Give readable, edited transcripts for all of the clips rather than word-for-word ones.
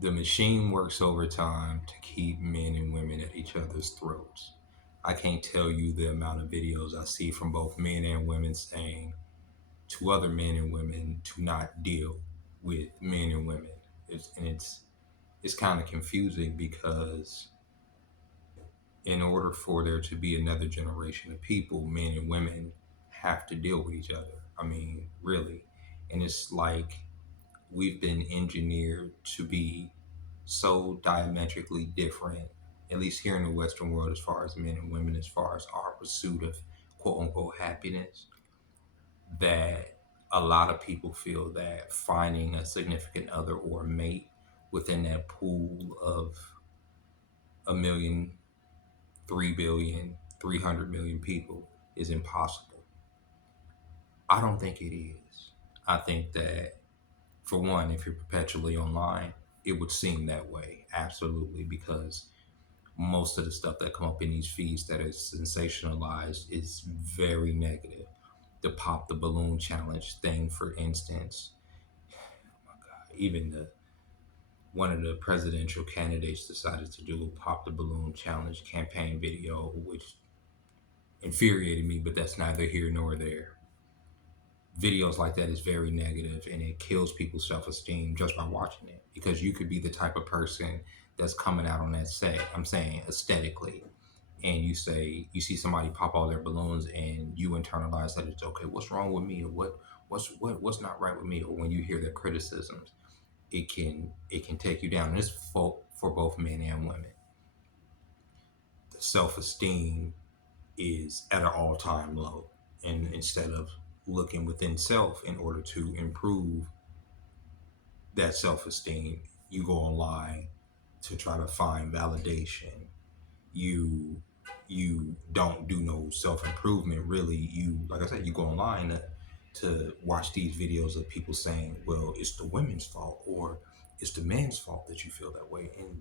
The machine works overtime to keep men and women at each other's throats. I can't tell you the amount of videos I see from both men and women saying to other men and women to not deal with men and women. It's kind of confusing because in order for there to be another generation of people, men and women have to deal with each other. I mean, really. And it's like we've been engineered to be so diametrically different, at least here in the Western world, as far as men and women, as far as our pursuit of quote unquote happiness, that a lot of people feel that finding a significant other or mate within that pool of a million, 3 billion, 300 million people is impossible. I don't think it is. I think that, for one, if you're perpetually online, it would seem that way, absolutely, because most of the stuff that come up in these feeds that is sensationalized is very negative. The pop the balloon challenge thing, for instance, even the one of the presidential candidates decided to do a pop the balloon challenge campaign video, which infuriated me, but that's neither here nor there. Videos like that is very negative and it kills people's self-esteem just by watching it, because you could be the type of person that's coming out on that set, I'm saying aesthetically, and you see somebody pop all their balloons and you internalize that it's okay, what's wrong with me, or what's not right with me, or when you hear their criticisms, it can take you down. And it's for both men and women. The self-esteem is at an all-time low, and instead of looking within self in order to improve that self-esteem, you go online to try to find validation. You you don't do no self-improvement, really. You, like I said, you go online to watch these videos of people saying, well, it's the women's fault or it's the men's fault that you feel that way. And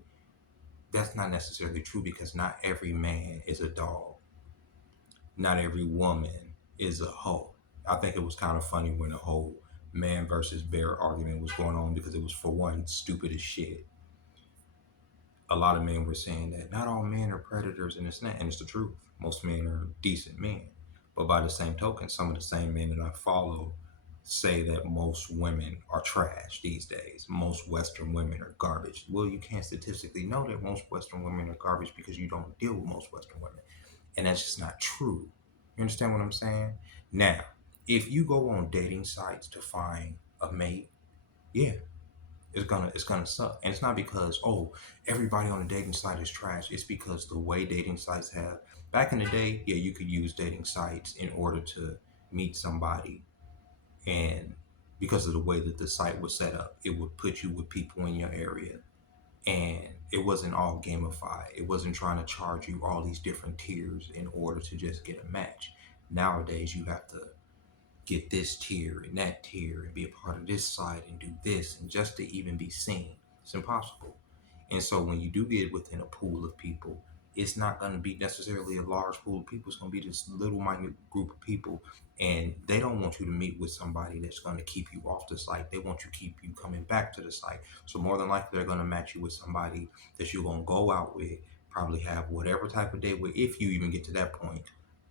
that's not necessarily true, because not every man is a dog, not every woman is a hoe. I think it was kind of funny when the whole man versus bear argument was going on, because it was, for one, stupid as shit. A lot of men were saying that not all men are predators and it's not, and it's the truth. Most men are decent men. But by the same token, some of the same men that I follow say that most women are trash these days. Most Western women are garbage. Well, you can't statistically know that most Western women are garbage because you don't deal with most Western women. And that's just not true. You understand what I'm saying? Now, if you go on dating sites to find a mate, yeah, it's gonna suck. And it's not because, oh, everybody on a dating site is trash. It's because the way dating sites have, back in the day, yeah, you could use dating sites in order to meet somebody, and because of the way that the site was set up, it would put you with people in your area, and it wasn't all gamified. It wasn't trying to charge you all these different tiers in order to just get a match. Nowadays, you have to get this tier and that tier and be a part of this site and do this, and just to even be seen, it's impossible. And so when you do get within a pool of people, it's not going to be necessarily a large pool of people. It's going to be this little minute group of people, and they don't want you to meet with somebody that's going to keep you off the site. They want you to keep you coming back to the site. So more than likely, they're going to match you with somebody that you're going to go out with, probably have whatever type of date with, if you even get to that point,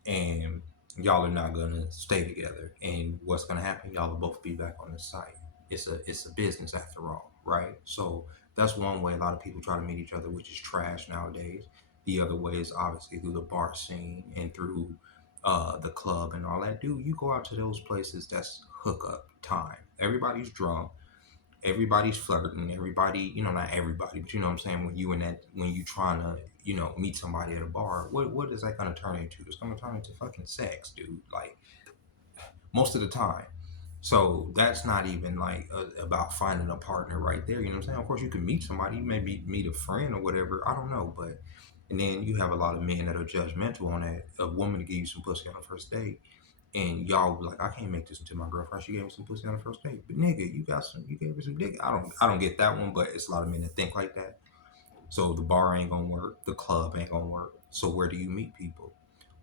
and y'all are not going to stay together. And what's going to happen? Y'all will both be back on the site. It's a business after all, right? So that's one way a lot of people try to meet each other, which is trash nowadays. The other way is obviously through the bar scene and through the club and all that. Dude, you go out to those places, that's hookup time. Everybody's drunk, everybody's flirting, everybody, not everybody, but you know what I'm saying, when you trying to, meet somebody at a bar, what is that gonna turn into? It's gonna turn into fucking sex, dude. Like, most of the time. So that's not even like about finding a partner right there. You know what I'm saying? Of course, you can meet somebody, maybe meet a friend or whatever. I don't know, but and then you have a lot of men that are judgmental on that. A woman to give you some pussy on the first date, and y'all be like, I can't make this into my girlfriend. She gave me some pussy on the first date, but nigga, you gave her some dick. I don't get that one, but it's a lot of men that think like that. So the bar ain't gonna work, the club ain't gonna work. So where do you meet people?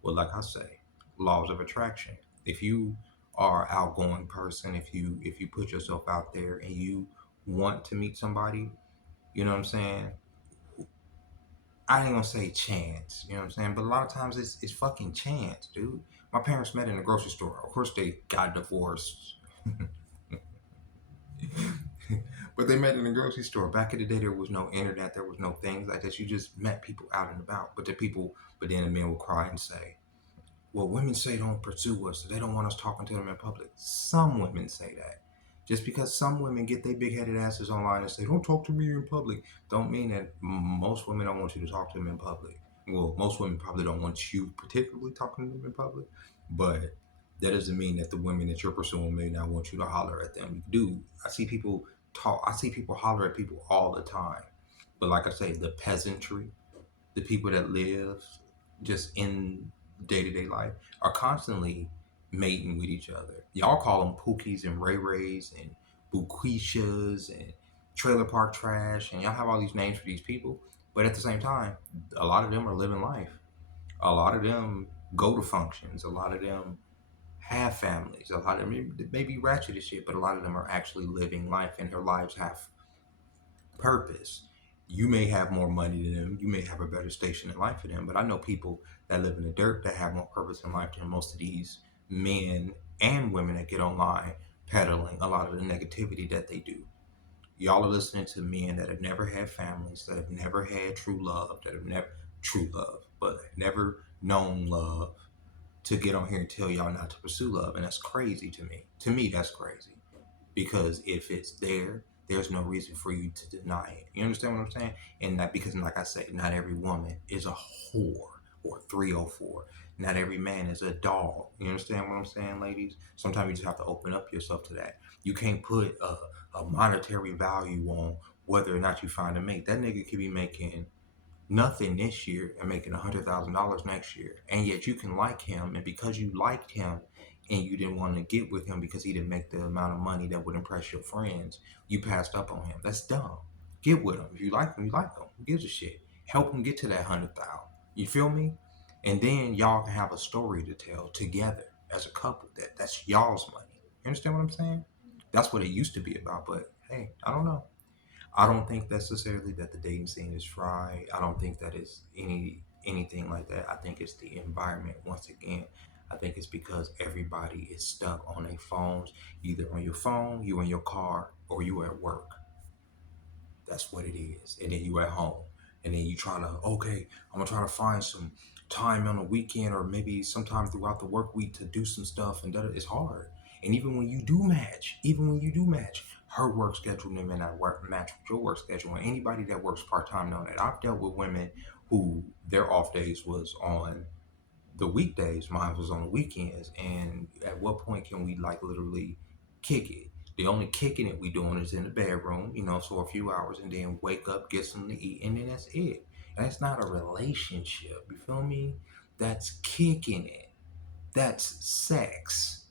Well, like I say, laws of attraction. If you are an outgoing person, if you put yourself out there and you want to meet somebody, You know what I'm saying? I ain't gonna say chance, you know what I'm saying? But a lot of times it's fucking chance, dude. My parents met in a grocery store. Of course they got divorced. But they met in a grocery store. Back in the day there was no internet, there was no things like that. You just met people out and about. But then the men would cry and say, well, women say don't pursue us. They don't want us talking to them in public. Some women say that. Just because some women get their big headed asses online and say, don't talk to me in public, don't mean that most women don't want you to talk to them in public. Well, most women probably don't want you particularly talking to them in public, but that doesn't mean that the women that you're pursuing may not want you to holler at them. Dude, I see people holler at people all the time. But like I say, the peasantry, the people that live just in day to day life are constantly mating with each other. Y'all call them Pookies and Ray Rays and Buquishas and Trailer Park Trash, and y'all have all these names for these people. But at the same time, a lot of them are living life. A lot of them go to functions. A lot of them have families. A lot of them may be ratchet as shit, but a lot of them are actually living life, and their lives have purpose. You may have more money than them. You may have a better station in life than them. But I know people that live in the dirt that have more purpose in life than most of these men and women that get online peddling a lot of the negativity that they do. Y'all are listening to men that have never had families, that have never had true love, that have never true love, but never known love, to get on here and tell y'all not to pursue love. And that's crazy to me. To me, that's crazy. Because if it's there, there's no reason for you to deny it. You understand what I'm saying? And that because, like I say, not every woman is a whore or 304. Not every man is a dog. You understand what I'm saying, ladies? Sometimes you just have to open up yourself to that. You can't put a monetary value on whether or not you find a mate. That nigga could be making nothing this year and making $100,000 next year, and yet you can like him, and because you liked him and you didn't want to get with him because he didn't make the amount of money that would impress your friends, you passed up on him. That's dumb. Get with him. If you like him, you like him. Who gives a shit? Help him get to that 100,000. You feel me? And then y'all can have a story to tell together as a couple. That's y'all's money. You understand what I'm saying? That's what it used to be about. But hey, I don't know. I don't think necessarily that the dating scene is fried. I don't think that it's anything like that. I think it's the environment. Once again, I think it's because everybody is stuck on their phones, either on your phone, you in your car, or you at work. That's what it is. And then you at home. And then you trying to, okay, I'm gonna try to find some time on the weekend or maybe sometime throughout the work week to do some stuff, and that it's hard. And even when you do match, her work schedule may not match with your work schedule. And anybody that works part time know that. I've dealt with women who their off days was on the weekdays, mine was on the weekends. And at what point can we like literally kick it? The only kicking it we doing is in the bedroom, so a few hours, and then wake up, get something to eat, and then that's it. And that's not a relationship. You feel me? That's kicking it. That's sex.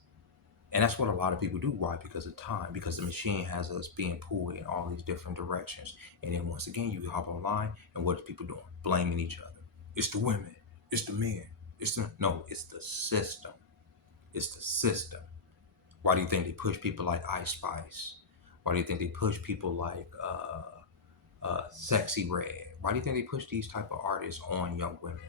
And that's what a lot of people do. Why? Because of time. Because the machine has us being pulled in all these different directions. And then once again, you hop online, and what are people doing? Blaming each other. It's the women. It's the men. No, it's the system. It's the system. Why do you think they push people like Ice Spice? Why do you think they push people like Sexy Red? Why do you think they push these type of artists on young women?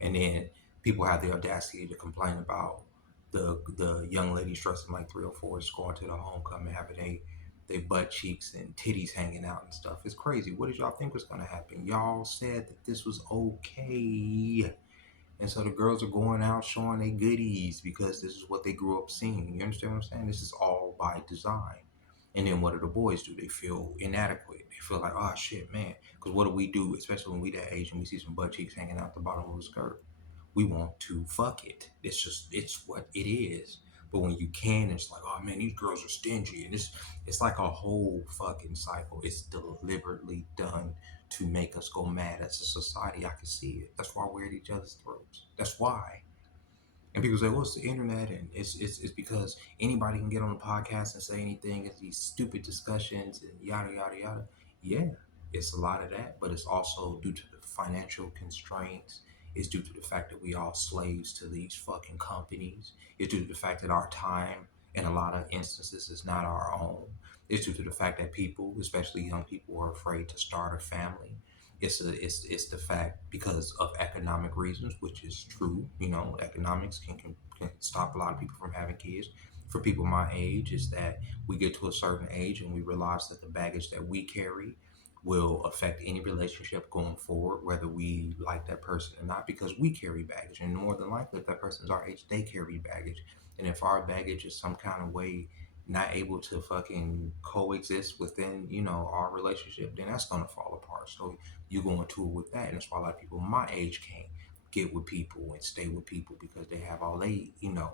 And then people have the audacity to complain about the young ladies dressing like 304s going to the homecoming, having they butt cheeks and titties hanging out and stuff. It's crazy. What did y'all think was gonna happen? Y'all said that this was okay. And so the girls are going out showing their goodies because this is what they grew up seeing. You understand what I'm saying? This is all by design. And then what do the boys do? They feel inadequate. They feel like, oh shit, man. Because what do we do, especially when we that age and we see some butt cheeks hanging out the bottom of the skirt? We want to fuck it. It's what it is. But when you can, it's like, oh man, these girls are stingy. And it's like a whole fucking cycle. It's deliberately done to make us go mad as a society. I can see it. That's why we're at each other's throats. That's why. And people say, well, it's the internet, and it's because anybody can get on the podcast and say anything. It's these stupid discussions and yada yada yada. Yeah, it's a lot of that, but it's also due to the financial constraints. It's due to the fact that we all slaves to these fucking companies. It's due to the fact that our time, in a lot of instances, is not our own. It's due to the fact that people, especially young people, are afraid to start a family. It's the fact because of economic reasons, which is true. You know, economics can stop a lot of people from having kids. For people my age, is that we get to a certain age and we realize that the baggage that we carry will affect any relationship going forward, whether we like that person or not, because we carry baggage. And more than likely, if that person's our age, they carry baggage. And if our baggage is some kind of way not able to fucking coexist within, you know, our relationship, then that's gonna fall apart. So you go into it with that. And that's why a lot of people my age can't get with people and stay with people because they have all they, you know,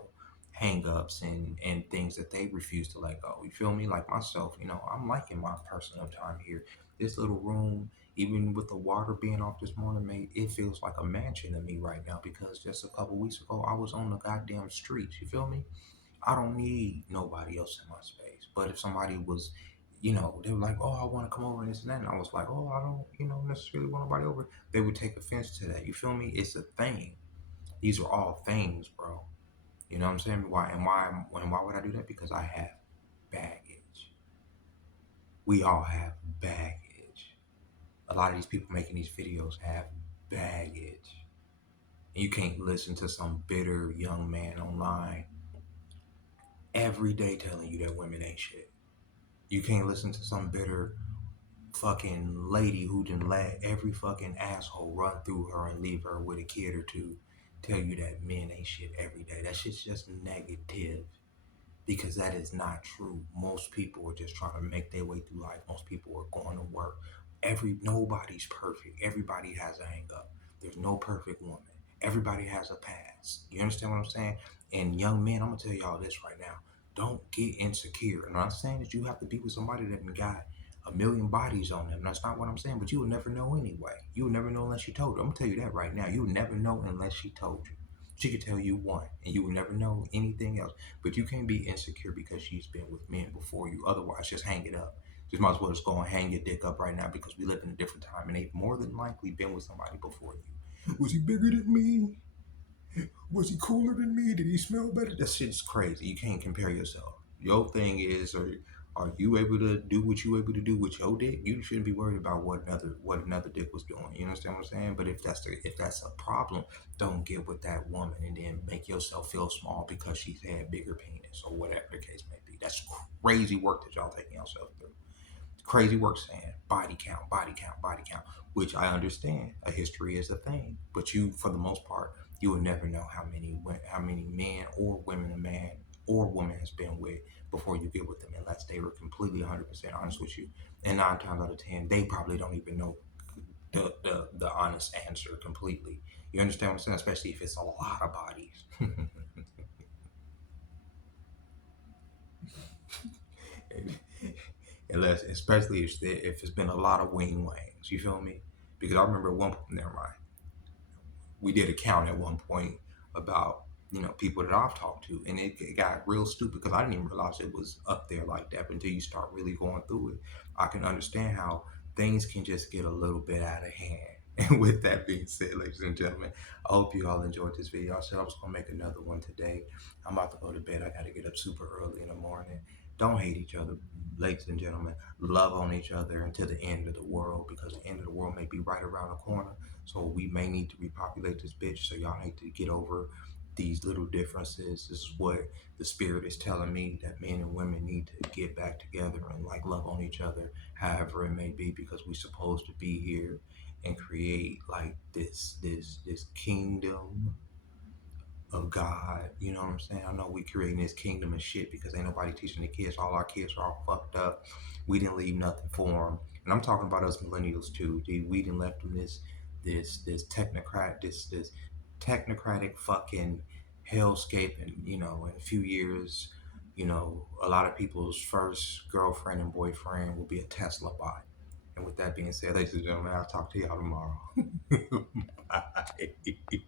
hang ups and things that they refuse to let go. You feel me? Like myself, you know, I'm liking my personal time here. This little room, even with the water being off this morning, mate, it feels like a mansion to me right now because just a couple weeks ago I was on the goddamn streets. You feel me? I don't need nobody else in my space. But if somebody was, you know, they were like, oh, I want to come over and this and that. And I was like, oh, I don't, you know, necessarily want nobody over. They would take offense to that. You feel me? It's a thing. These are all things, bro. You know what I'm saying? Why would I do that? Because I have baggage. We all have baggage. A lot of these people making these videos have baggage. And you can't listen to some bitter young man online every day telling you that women ain't shit. You can't listen to some bitter fucking lady who didn't let every fucking asshole run through her and leave her with a kid or two tell you that men ain't shit every day. That shit's just negative because that is not true. Most people are just trying to make their way through life. Most people are going to work. Nobody's perfect. Everybody has a hang up. There's no perfect woman. Everybody has a past. You understand what I'm saying? And young men, I'm gonna tell y'all this right now. Don't get insecure. And I'm not saying that you have to be with somebody that got a million bodies on them. That's not what I'm saying. But you will never know anyway. You will never know unless she told you. I'm gonna tell you that right now. You will never know unless she told you. She could tell you one, and you will never know anything else. But you can't be insecure because she's been with men before you. Otherwise, just hang it up. Just might as well just go and hang your dick up right now because we live in a different time and they've more than likely been with somebody before you. Was he bigger than me? Was he cooler than me? Did he smell better? That shit's crazy. You can't compare yourself. Your thing is, are you able to do what you able to do with your dick? You shouldn't be worried about what another dick was doing. You understand what I'm saying? But if that's a problem, don't get with that woman and then make yourself feel small because she's had bigger penis or whatever the case may be. That's crazy work that y'all taking yourself through. Crazy work saying body count, body count, body count, which I understand. A history is a thing, but you, for the most part, you will never know how many men or women a man or woman has been with before you get with them, unless they were completely 100% honest with you. And 9 times out of 10, they probably don't even know the honest answer completely. You understand what I'm saying? Especially if it's a lot of bodies. Unless, especially if it's been a lot of wing wangs, you feel me? Because I remember at one point, never mind, we did a count at one point about, you know, people that I've talked to, and it got real stupid because I didn't even realize it was up there like that. But until you start really going through it, I can understand how things can just get a little bit out of hand. And with that being said, ladies and gentlemen, I hope you all enjoyed this video. I said I was gonna make another one today. I'm about to go to bed. I gotta get up super early in the morning. Don't hate each other, ladies and gentlemen. Love on each other until the end of the world, because the end of the world may be right around the corner. So we may need to repopulate this bitch. So y'all need to get over these little differences. This is what the spirit is telling me, that men and women need to get back together and like love on each other, however it may be, because we're supposed to be here and create like this kingdom of God. You know what I'm saying? I know we creating this kingdom of shit because ain't nobody teaching the kids. All our kids are all fucked up. We didn't leave nothing for them. And I'm talking about us millennials too. Dude, we didn't left them this technocratic fucking hellscape. And you know, in a few years, you know, a lot of people's first girlfriend and boyfriend will be a Tesla bot. And with that being said, ladies and gentlemen, I'll talk to y'all tomorrow. Bye.